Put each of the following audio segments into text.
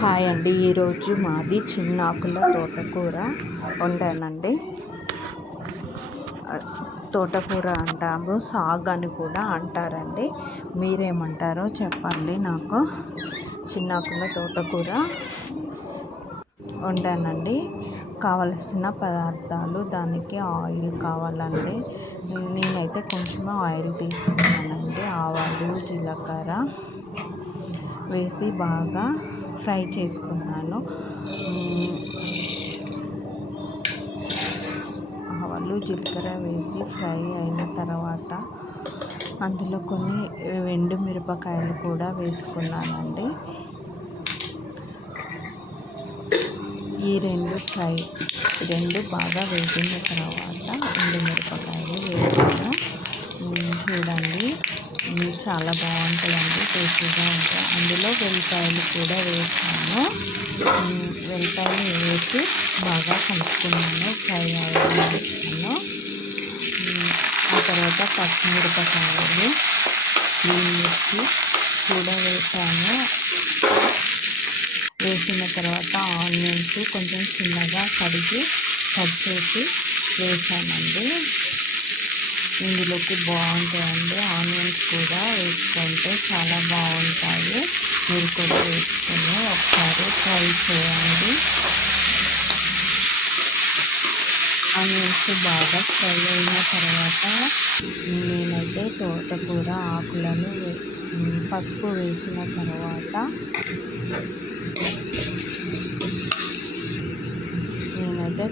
Hi అండి, ఈరోజు మాది చిన్నాకుల తోటకూర వండానండి. తోటకూర అంటాము, సాగ్ అని కూడా అంటారండి. మీరేమంటారో చెప్పండి నాకు. చిన్నాకుల తోటకూర వండానండి. కావలసిన పదార్థాలు, దానికి ఆయిల్ కావాలండి. నేనైతే కొంచెం ఆయిల్ తీసుకున్నానండి. ఆవాలు, జీలకర్ర వేసి బాగా ఫ్రై చేసుకున్నాను. ఆవాలు, జీలకర్ర వేసి ఫ్రై అయిన తర్వాత అందులో కొన్ని ఎండు మిరపకాయలు కూడా వేసుకున్నానండి. ఈ రెండు బాగా వేగిన తర్వాత ఎండు మిరపకాయలు వేసాను. చూడండి, చాలా బాగుంటుందండి, టేస్టీగా ఉంటాయి. అందులో వెల్లిపాయలు కూడా వేసాను. వెల్లిపాయలు వేసి బాగా కలుపుకున్నాను, ఫ్రై అయ్యాను. ఆ తర్వాత పచ్చిమిరపకాయలు, మిర్చి కూడా వేసాను. వేసిన తర్వాత ఆనియన్స్ కొంచెం చిన్నగా కట్ చేసి వేసానండి. ఇందులోకి బాగుంటాయండి, ఆనియన్స్ కూడా వేసుకుంటే చాలా బాగుంటాయి. మీరు కూడా వేసుకొని ఒకసారి ట్రై చేయండి. ఆనియన్స్ బాగా ఫ్రై అయిన తర్వాత నేనైతే తోటకూర ఆకులను పసుపు వేసిన తర్వాత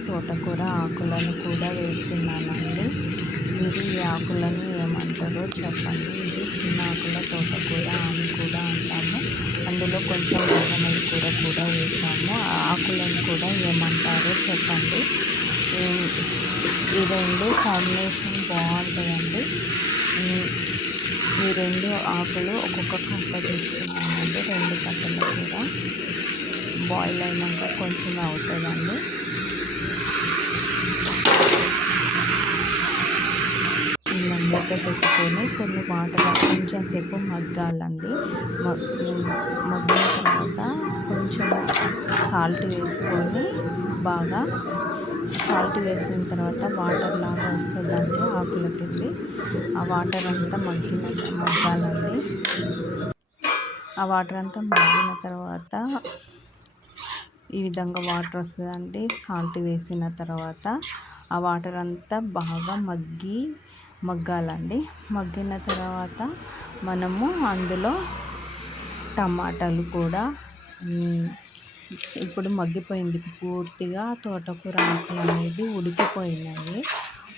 తోటకూర ఆకులను కూడా వేస్తున్నానండి. మీరు ఈ ఆకులను ఏమంటారో చెప్పండి. ఇది చిన్న ఆకుల తోటకూర అని కూడా అంటాము. అందులో కొంచెం గోధుమల కూర కూడా వేసాము. ఆ ఆకులను కూడా ఏమంటారో చెప్పండి. ఈ రెండు కాంబినేషన్ బాగుంటుందండి. ఈ రెండు ఆకులు ఒక్కొక్క కట్ట తీసుకున్నానండి. 2 కట్టలు కూడా బాయిల్ అయినాక కొంచెం అవుతుందండి. ఇలా మూత పెట్టుకొని కొన్ని వాటర్ కొంచెం సేపు మగ్గాలండి. మగ్గిన తర్వాత కొంచెం సాల్ట్ వేసుకొని బాగా సాల్ట్ వేసిన తర్వాత వాటర్ లాగా వస్తుందండి ఆకులకి. ఆ వాటర్ అంతా మగ్గాలండి. ఆ వాటర్ అంతా మగ్గిన తర్వాత ఈ విధంగా వాటర్ వస్తుందండి. సాల్ట్ వేసిన తర్వాత ఆ వాటర్ అంతా బాగా మగ్గాలండి. మగ్గిన తర్వాత మనము అందులో టమాటాలు కూడా ఇప్పుడు మగ్గిపోయింది పూర్తిగా. తోటకూర ఆకులు అనేది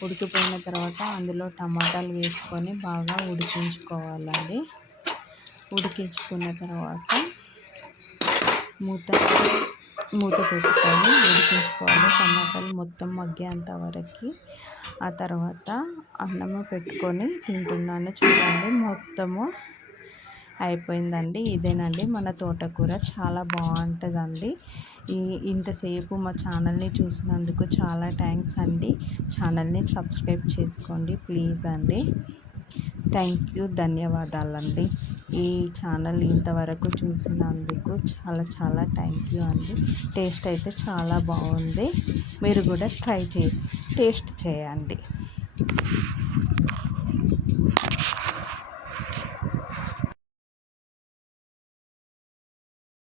ఉడికిపోయిన తర్వాత అందులో టమాటాలు వేసుకొని బాగా ఉడికించుకోవాలండి. ఉడికించుకున్న తర్వాత మూత పెట్టుకొని ఉడికించుకోవాలి, టమాటాలు మొత్తం మగ్గేంత వరకు. ఆ తర్వాత అన్నము పెట్టుకొని తింటున్నాను. చూడండి, మొత్తము అయిపోయిందండి. ఇదేనండి మన తోటకూర, చాలా బాగుంటుందండి. ఇంతసేపు మా ఛానల్ని చూసినందుకు చాలా థ్యాంక్స్ అండి. ఛానల్ని సబ్స్క్రైబ్ చేసుకోండి ప్లీజ్ అండి. థ్యాంక్ యూ, ధన్యవాదాలండి. ఈ ఛానల్ ఇంతవరకు చూసినందుకు చాలా చాలా థ్యాంక్ యూ అండి. టేస్ట్ అయితే చాలా బాగుంది. మీరు కూడా ట్రై చేసి టేస్ట్ చేయండి.